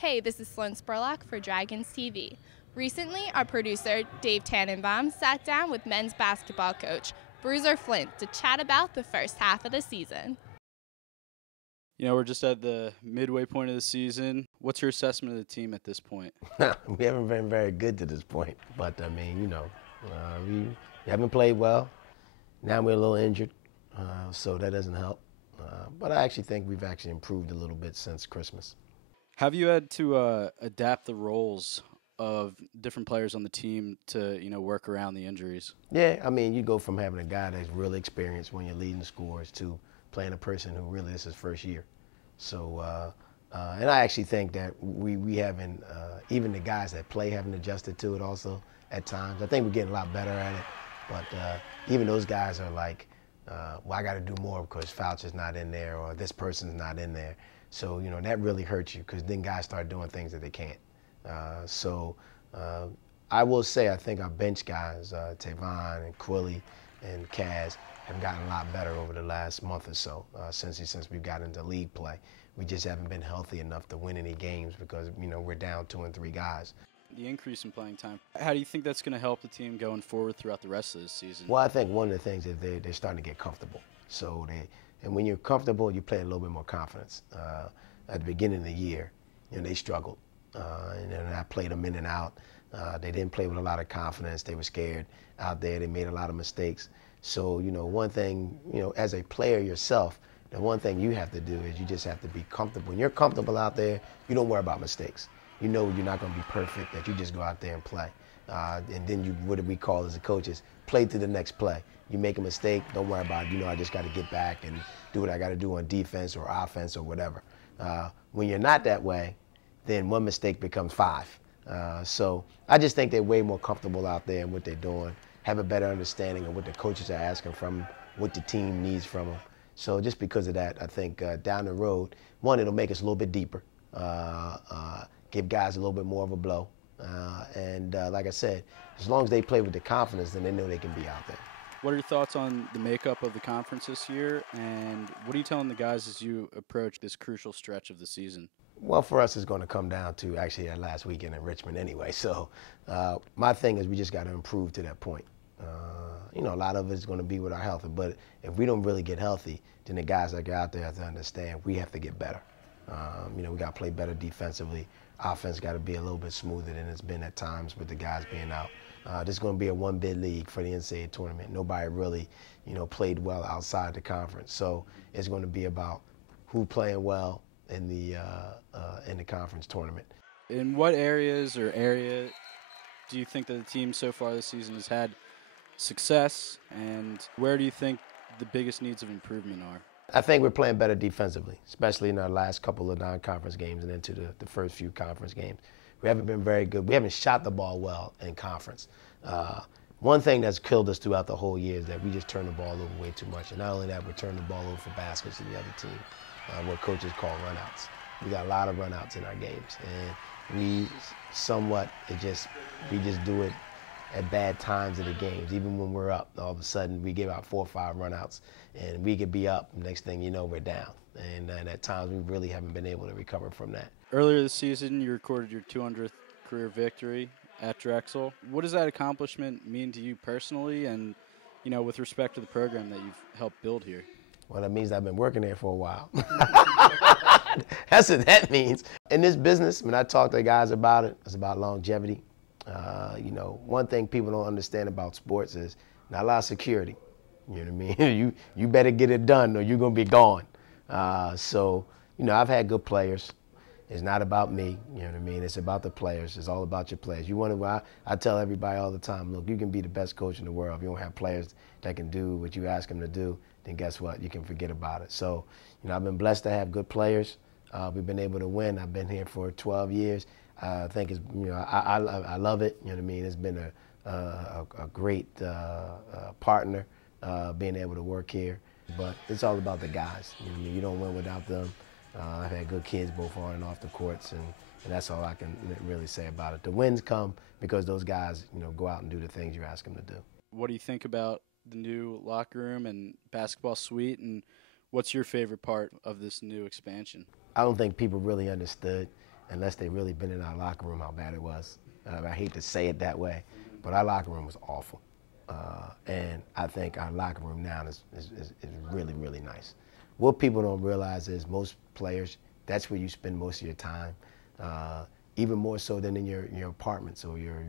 Hey, this is Sloan Spurlock for Dragons TV. Recently, our producer, Dave Tannenbaum, sat down with men's basketball coach, Bruiser Flint, to chat about the first half of the season. You know, we're just at the midway point of the season. What's your assessment of the team at this point? We haven't been very good to this point, but I mean, we haven't played well. Now we're a little injured, so that doesn't help. But I actually think we've actually improved a little bit since Christmas. Have you had to adapt the roles of different players on the team to, work around the injuries? Yeah, I mean, you go from having a guy that's really experienced when you're leading scores to playing a person who really is his first year. So, and I actually think that we haven't, even the guys that play haven't adjusted to it also at times. I think we're getting a lot better at it, but even those guys are like, well, I got to do more because Foucher's not in there or this person's not in there. So, that really hurts you because then guys start doing things that they can't. I will say I think our bench guys, Tavon and Quilly and Kaz, have gotten a lot better over the last month or so since we've got into league play. We just haven't been healthy enough to win any games because, we're down 2 and 3 guys. The increase in playing time, how do you think that's going to help the team going forward throughout the rest of this season? Well, I think one of the things is they're starting to get comfortable. And when you're comfortable, you play a little bit more confidence. At the beginning of the year, they struggled. And then I played them in and out. They didn't play with a lot of confidence. They were scared out there. They made a lot of mistakes. So, one thing, as a player yourself, the one thing you have to do is you just have to be comfortable. When you're comfortable out there, you don't worry about mistakes. You know you're not going to be perfect, that you just go out there and play. And then what we call as a coach is play to the next play. You make a mistake, don't worry about it. I just got to get back and do what I got to do on defense or offense or whatever. When you're not that way, then one mistake becomes 5. So I just think they're way more comfortable out there in what they're doing, have a better understanding of what the coaches are asking from them, what the team needs from them. So just because of that, I think down the road, one, it'll make us a little bit deeper, give guys a little bit more of a blow. And like I said, as long as they play with the confidence, then they know they can be out there. What are your thoughts on the makeup of the conference this year, and what are you telling the guys as you approach this crucial stretch of the season? Well, for us, it's going to come down to actually that last weekend in Richmond anyway. So my thing is we just got to improve to that point. A lot of it's going to be with our health. But if we don't really get healthy, then the guys that get out there have to understand we have to get better. We got to play better defensively. Offense got to be a little bit smoother than it's been at times with the guys being out. This is going to be a one-bid league for the NCAA tournament. Nobody really, played well outside the conference. So it's going to be about who playing well in the conference tournament. In what areas or area do you think that the team so far this season has had success, and where do you think the biggest needs of improvement are? I think we're playing better defensively, especially in our last couple of non-conference games and into the first few conference games. We haven't been very good. We haven't shot the ball well in conference. One thing that's killed us throughout the whole year is that we just turn the ball over way too much. And not only that, we turn the ball over for baskets to the other team, what coaches call runouts. We got a lot of runouts in our games. And we just do it at bad times in the games. Even when we're up, all of a sudden we give out 4 or 5 runouts, and we could be up. Next thing you know, we're down. And at times we really haven't been able to recover from that. Earlier this season, you recorded your 200th career victory at Drexel. What does that accomplishment mean to you personally and, with respect to the program that you've helped build here? Well, that means I've been working there for a while. That's what that means. In this business, when I talk to guys about it, it's about longevity. One thing people don't understand about sports is not a lot of security. You know what I mean? You better get it done or you're going to be gone. I've had good players. It's not about me, you know what I mean? It's about the players. It's all about your players. I tell everybody all the time, look, you can be the best coach in the world. If you don't have players that can do what you ask them to do, then guess what? You can forget about it. So, I've been blessed to have good players. We've been able to win. I've been here for 12 years. I think it's, I love it. You know what I mean? It's been a great partner being able to work here. But it's all about the guys. You don't win without them. I've had good kids both on and off the courts, and that's all I can really say about it. The wins come because those guys, go out and do the things you ask them to do. What do you think about the new locker room and basketball suite, and what's your favorite part of this new expansion? I don't think people really understood unless they really been in our locker room, how bad it was. I hate to say it that way, but our locker room was awful. And I think our locker room now is really, really nice. What people don't realize is most players, that's where you spend most of your time, even more so than in your apartments or your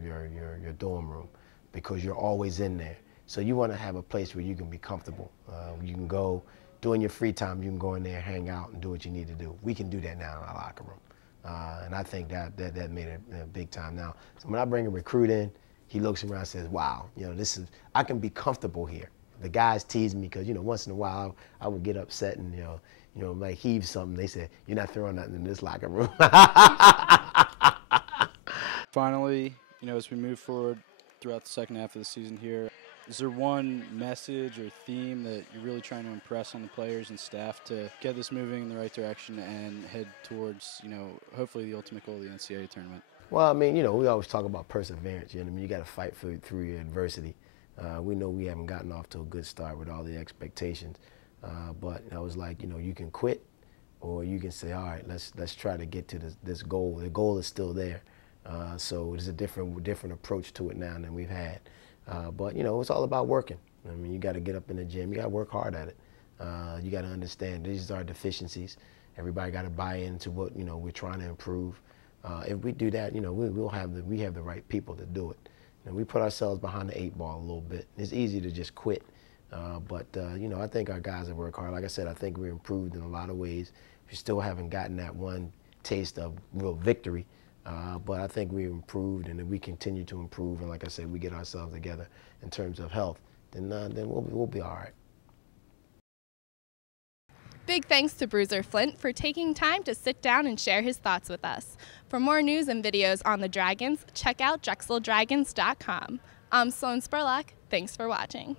dorm room, because you're always in there. So you want to have a place where you can be comfortable. You can go, during your free time, you can go in there, hang out, and do what you need to do. We can do that now in our locker room. And I think that made it a big time now. So when I bring a recruit in, he looks around and says, wow, I can be comfortable here. The guys tease me because, once in a while I would get upset and, like heave something. They said, you're not throwing nothing in this locker room. Finally, as we move forward throughout the second half of the season here, is there one message or theme that you're really trying to impress on the players and staff to get this moving in the right direction and head towards, hopefully the ultimate goal of the NCAA tournament? Well, we always talk about perseverance. You got to fight through your adversity. We know we haven't gotten off to a good start with all the expectations, but I was like, you can quit, or you can say, all right, let's try to get to this goal. The goal is still there, so there's a different approach to it now than we've had. But it's all about working. You got to get up in the gym. You got to work hard at it. You got to understand these are deficiencies. Everybody got to buy into what we're trying to improve. If we do that, we have the right people to do it. We put ourselves behind the 8 ball a little bit. It's easy to just quit, but I think our guys have worked hard. Like I said, I think we're improved in a lot of ways. We still haven't gotten that one taste of real victory, but I think we've improved, and if we continue to improve, and like I said, we get ourselves together in terms of health, then we'll be all right. Big thanks to Bruiser Flint for taking time to sit down and share his thoughts with us. For more news and videos on the Dragons, check out DrexelDragons.com. I'm Sloan Spurlock. Thanks for watching.